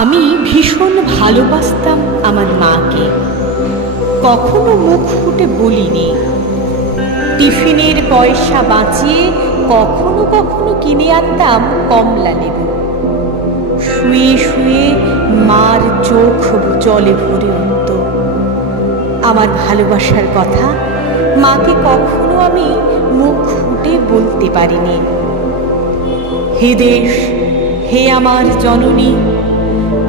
আমি ভীষণ ভালোবাসতাম আমার মাকে। কখনো মুখ ফুটে বলিনি। টিফিনের পয়সা বাঁচিয়ে কখনো কখনো কিনে আনতাম কমলা লেবু। শুয়ে শুয়ে মার চোখ জলে ভরে উঠত। আমার ভালোবাসার কথা মাকে কখনো আমি মুখ ফুটে বলতে পারিনি। হে দেশ, হে আমার জননী,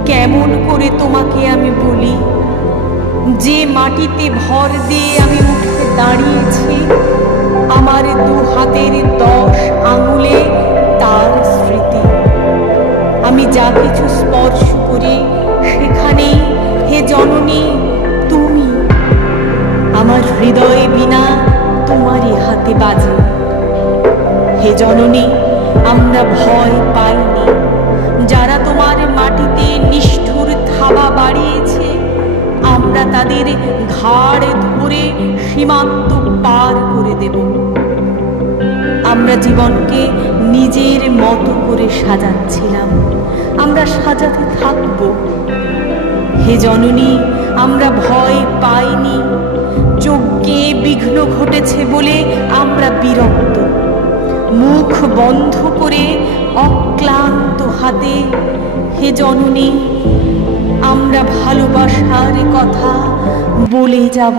কেমন করে তোমাকে আমি বলি, যে মাটিতে ভর দিয়ে আমি উঠে দাঁড়িয়েছি, আমার দু হাতের 10 আঙুলে তার স্মৃতি। আমি যা কিছু স্পর্শ করি সেখানেই হে জননী তুমি। আমার হৃদয়ে বীণা তোমারই হাতে বাজে। হে জননী, আমরা ভয় পাইনি। যারা তোমার মাটিতে নিষ্ঠুর থাবা বাড়িয়েছে, আমরা তাদের ঘাড় ধরে সীমান্ত পার করে দেব। আমরা জীবনকে নিজের মতো করে সাজাচ্ছিলাম, আমরা সাজাতে থাকব। হে জননী, আমরা ভয় পাইনি। যজ্ঞে বিঘ্ন ঘটেছে বলে আমরা বিরক্ত। মুখ বন্ধ করে অক্লান্ত হাতে হে জননী আমরা ভালোবাসার কথা বলে যাব।